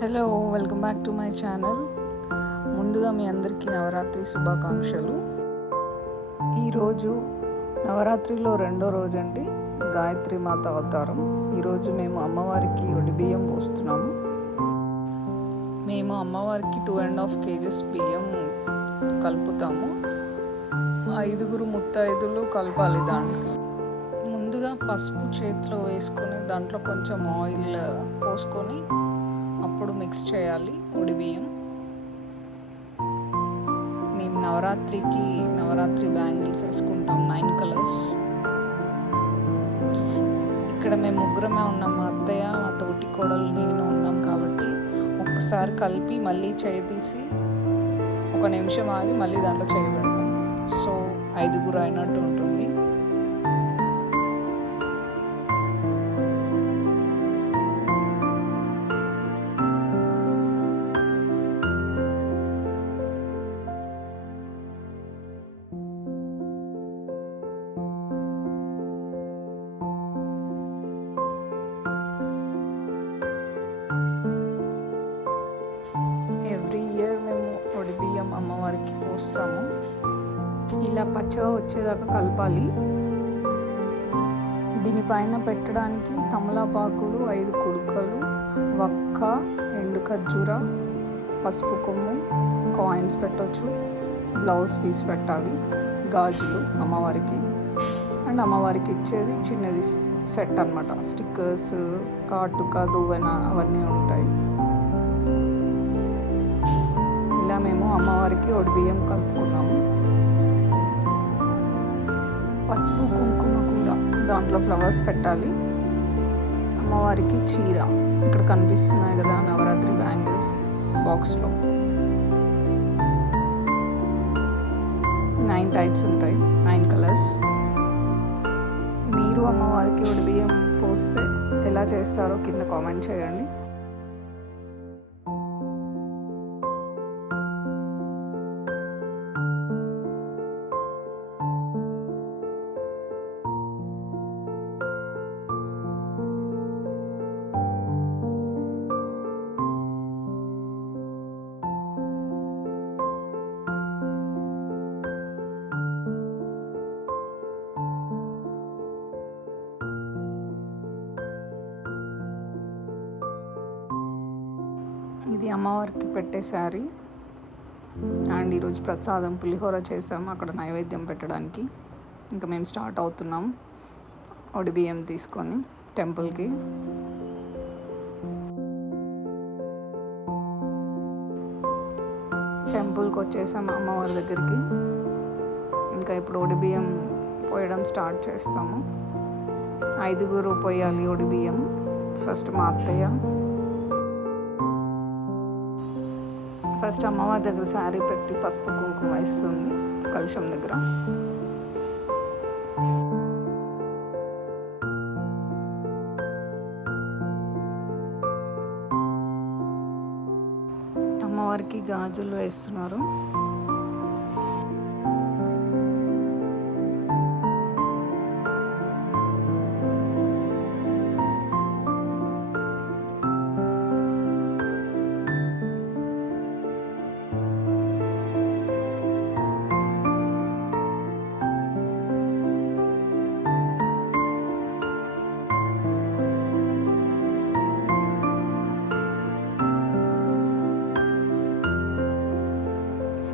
Hello welcome back to my channel. ముందుగా మీ అందరికీ నవరాత్రి శుభాకాంక్షలు. ఈరోజు నవరాత్రిలో రెండో రోజు అండి గాయత్రి మాత అవతారం. ఈరోజు మేము అమ్మవారికి ఒడి బియ్యం పోస్తున్నాము. మేము అమ్మవారికి టూ అండ్ హాఫ్ కేజీస్ బియ్యం కలుపుతాము. ఐదుగురు ముత్తైదులు కలపాలి దానికి. ముందుగా పసుపు చేతిలో వేసుకొని దాంట్లో కొంచెం ఆయిల్ పోసుకొని అప్పుడు మిక్స్ చేయాలి ఉడి బియ్యం. మేము నవరాత్రికి నవరాత్రి బ్యాంగిల్స్ వేసుకుంటాం నైన్ కలర్స్. ఇక్కడ మేము ముగ్గురమే ఉన్నాం మా అత్తయ్య మా తోటి కోడలు నేను ఉన్నాం కాబట్టి ఒక్కసారి కలిపి మళ్ళీ చేయి తీసి ఒక నిమిషం ఆగి మళ్ళీ దాంట్లో చేయబెడతాం సో ఐదుగురు అయినట్టు ఉంటుంది. ఎవ్రీ ఇయర్ మేము ఒడి బియ్యం అమ్మవారికి పోస్తాము. ఇలా పచ్చగా వచ్చేదాకా కలపాలి. దీనిపైన పెట్టడానికి తమలపాకులు ఐదు కుడుకలు వక్క ఎండు ఖర్జూర పసుపు కొమ్ము కాయిన్స్ పెట్టవచ్చు బ్లౌజ్ పీస్ పెట్టాలి గాజులు అమ్మవారికి. అండ్ అమ్మవారికి ఇచ్చేది చిన్నది సెట్ అనమాట స్టిక్కర్స్ కాటుక దువ్వెన అవన్నీ ఉంటాయి. మేము అమ్మవారికి ఒడిబియ్యం కలుపుకున్నాము. పసుపు కుంకుమ కూడా దాంట్లో ఫ్లవర్స్ పెట్టాలి. అమ్మవారికి చీర. ఇక్కడ కనిపిస్తున్నాయి కదా నవరాత్రి బ్యాంగిల్స్ బాక్స్లో. నైన్ టైప్స్ ఉంటాయి. Nine colours. మీరు అమ్మవారికి ఒడిబియ్యం పోస్తే ఎలా చేస్తారో కింద కామెంట్ చేయండి. ఇది అమ్మవారికి పెట్టే శారీ. అండ్ ఈరోజు ప్రసాదం పులిహోర చేసాము అక్కడ నైవేద్యం పెట్టడానికి. ఇంకా మేము స్టార్ట్ అవుతున్నాం ఒడి బియ్యం తీసుకొని టెంపుల్కి. టెంపుల్కి వచ్చేసాం అమ్మవారి దగ్గరికి. ఇంకా ఇప్పుడు ఒడి బియ్యం పోయడం స్టార్ట్ చేస్తాము. ఐదుగురు పోయాలి ఒడి బియ్యం. ఫస్ట్ మా అత్తయ్య ఫస్ట్ అమ్మవారి దగ్గర శారీ పెట్టి పసుపు కుంకుమ ఇస్తుంది కలుషం దగ్గర. అమ్మవారికి గాజులు వేస్తున్నారు.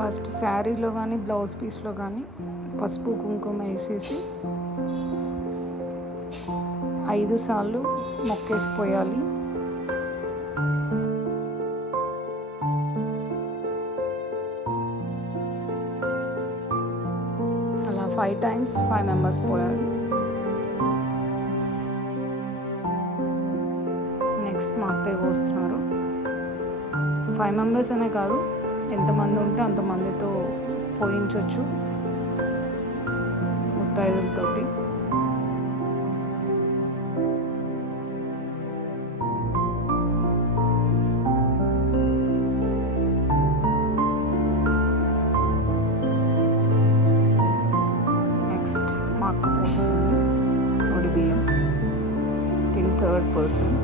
ఫస్ట్ శారీలో కానీ బ్లౌజ్ పీస్లో కానీ పసుపు కుంకుమ వేసేసి ఐదు సార్లు మొక్కేసిపోయాలి అలా ఫైవ్ టైమ్స్ ఫైవ్ మెంబర్స్ పోయాలి. నెక్స్ట్ మా అత్తయ్య పోస్తున్నారు. ఫైవ్ మెంబర్స్ అనే కాదు ఎంతమంది ఉంటే అంతమందితో పోయించవచ్చు ముత్తైదులతోటి. నెక్స్ట్ మాకు పోస్తుంది ఒడి బియ్యం థర్డ్ పర్సన్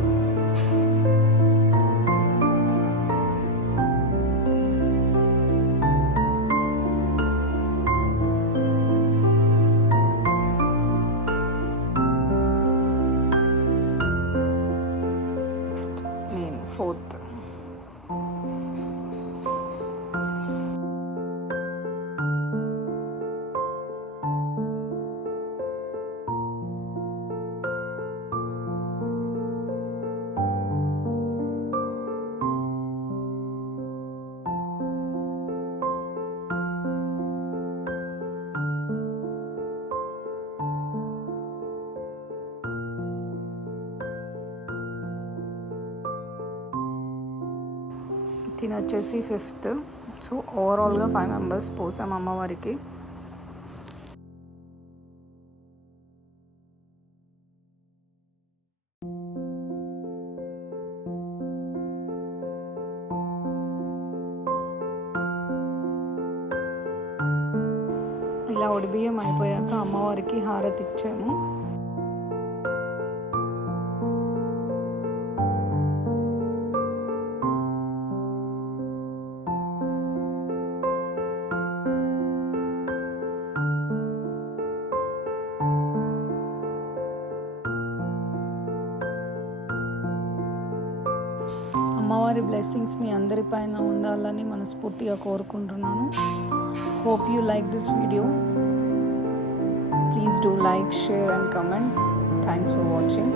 తిని వచ్చేసి ఫిఫ్త్. సో ఓవరాల్గా ఫైవ్ మెంబర్స్ పోసాం అమ్మవారికి. ఇలా ఒడిబియ్యం అయిపోయాక అమ్మవారికి హారతి ఇచ్చాము అమ్మవారి బ్లెస్సింగ్స్ మీ అందరిపైన ఉండాలని మనస్ఫూర్తిగా కోరుకుంటున్నాను. Hope you like this video please do like share and comment thanks for watching